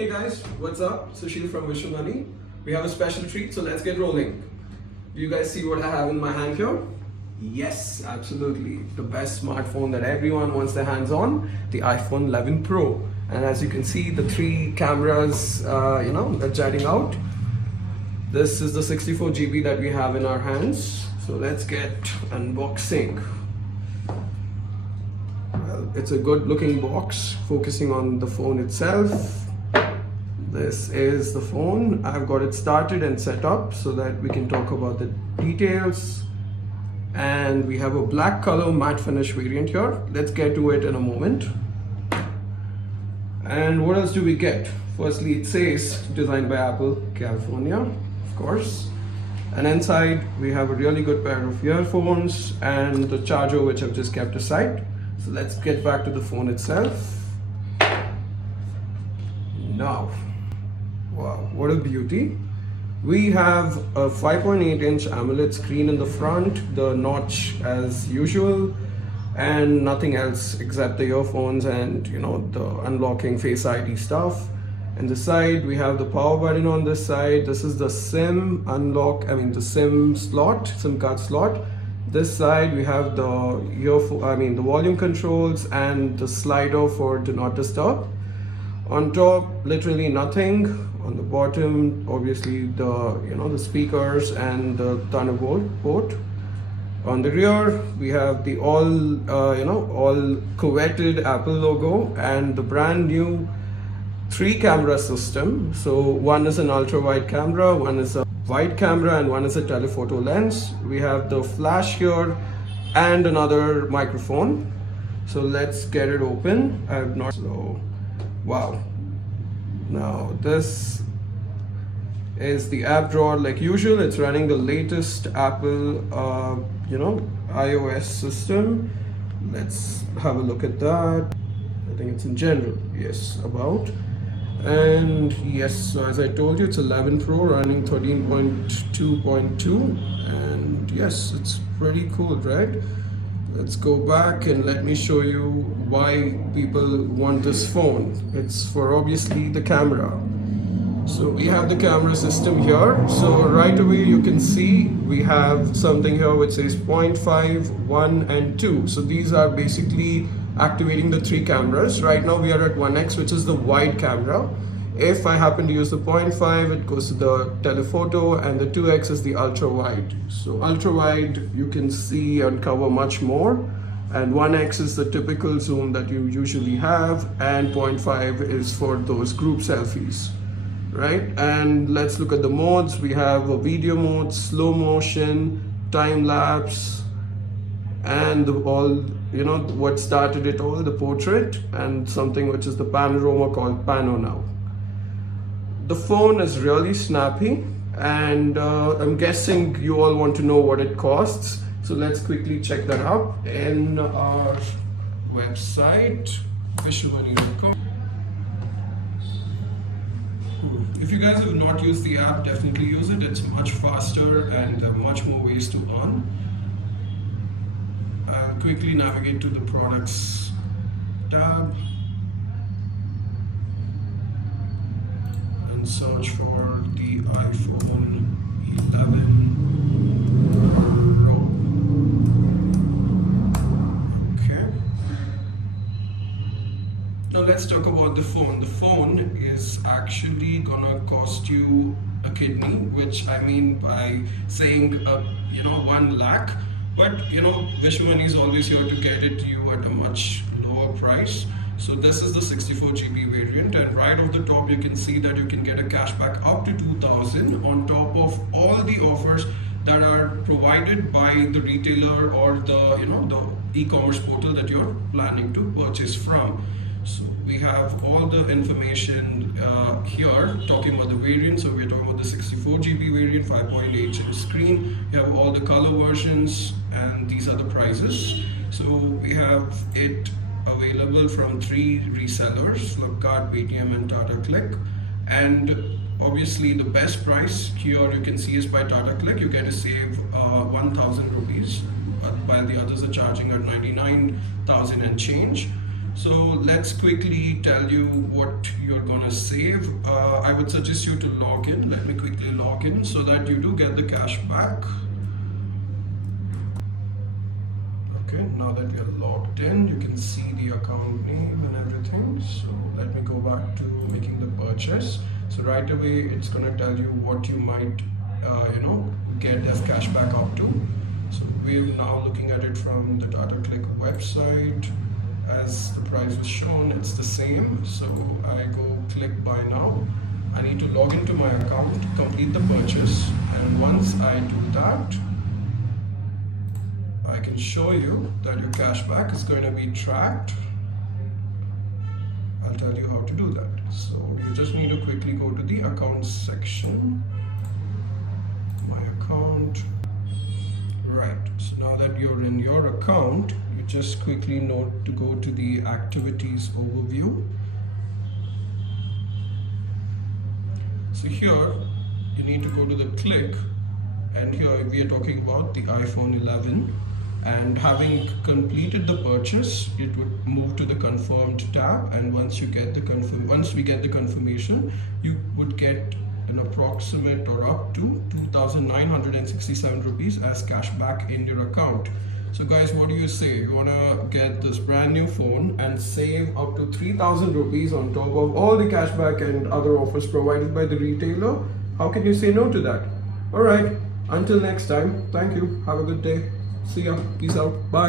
Hey guys, what's up? Sushil from Visual Money. We have a special treat, so let's get rolling. Do you guys see what I have in my hand here? Yes, absolutely. The best smartphone that everyone wants their hands on, the iPhone 11 Pro. And as you can see, the three cameras, they're jutting out. This is the 64 GB that we have in our hands. So let's get unboxing. Well, it's a good looking box, focusing on the phone itself. This is the phone. I've got it started and set up so that we can talk about the details. And we have a black color matte finish variant here. Let's get to it in a moment. And what else do we get? Firstly, it says designed by Apple, California, of course. And inside we have a really good pair of earphones and the charger, which I've just kept aside. So let's get back to the phone itself. Now, wow, what a beauty. We have a 5.8-inch AMOLED screen in the front, the notch as usual, and nothing else except the earphones and the unlocking Face ID stuff. And the side, we have the power button on this side. This is the SIM SIM card slot. This side we have the the volume controls and the slider for do not disturb. On top, literally nothing. On the bottom, obviously the speakers and the Thunderbolt port. On the rear, we have the all coveted Apple logo and the brand new 3-camera system. So one is an ultra wide camera, one is a wide camera, and one is a telephoto lens. We have the flash here and another microphone. So let's get it open. Wow. Now this is the app drawer like usual. It's running the latest Apple iOS system. Let's have a look at that. I think it's in general, yes, about. And yes, so as I told you, it's 11 Pro running 13.2.2, and yes, it's pretty cool, right? Let's go back and let me show you why people want this phone. It's for obviously the camera. So we have the camera system here. So right away you can see we have something here which says 0.5, 1 and 2. So these are basically activating the 3 cameras. Right now we are at 1x, which is the wide camera. If I happen to use the 0.5, it goes to the telephoto, and the 2x is the ultra wide. So ultra wide, you can see and cover much more, and 1x is the typical zoom that you usually have, and 0.5 is for those group selfies, right? And let's look at the modes. We have a video mode, slow motion, time lapse, and what started it all, the portrait, and something which is the panorama called Pano now. The phone is really snappy, and I'm guessing you all want to know what it costs. So let's quickly check that out in our website, visualmoney.com. If you guys have not used the app, definitely use it. It's much faster and there are much more ways to earn. Quickly navigate to the products tab and search for the iPhone 11 Pro. Okay. Now let's talk about the phone. The phone is actually gonna cost you a kidney, which I mean by saying 1 lakh. But Visual Money is always here to get it to you at a much lower price. So this is the 64 GB variant, and right off the top you can see that you can get a cashback up to 2,000 on top of all the offers that are provided by the retailer or the e-commerce portal that you're planning to purchase from. So we have all the information here talking about the variant. So we're talking about the 64 GB variant, 5.8-inch screen. You have all the color versions, and these are the prices. So we have it available from 3 resellers: Flipkart, Paytm and Tata Click. And obviously the best price here you can see is by Tata Click. You get to save 1,000 rupees, but while the others are charging at 99,000 and change. So let's quickly tell you what you're gonna save. I would suggest you to log in. Let me quickly log in so that you do get the cash back. Okay, now that you're logged in, you can see the account name and everything. So let me go back to making the purchase. So right away, it's gonna tell you what you might, get as cashback up to. So we're now looking at it from the Tata Click website. As the price was shown, it's the same. So I go click buy now. I need to log into my account, complete the purchase, and once I do that, I can show you that your cashback is going to be tracked. I'll tell you how to do that. So you just need to quickly go to the accounts section, my account. Right, so now that you're in your account, you just quickly note to go to the activities overview. So here you need to go to the click, and here we are talking about the iPhone 11, and having completed the purchase, it would move to the confirmed tab, and once we get the confirmation, you would get an approximate or up to 2,967 rupees as cashback in your account. So guys, what do you say? You wanna get this brand new phone and save up to 3,000 rupees on top of all the cashback and other offers provided by the retailer? How can you say no to that? Alright, until next time, thank you, have a good day. See ya, peace out, bye.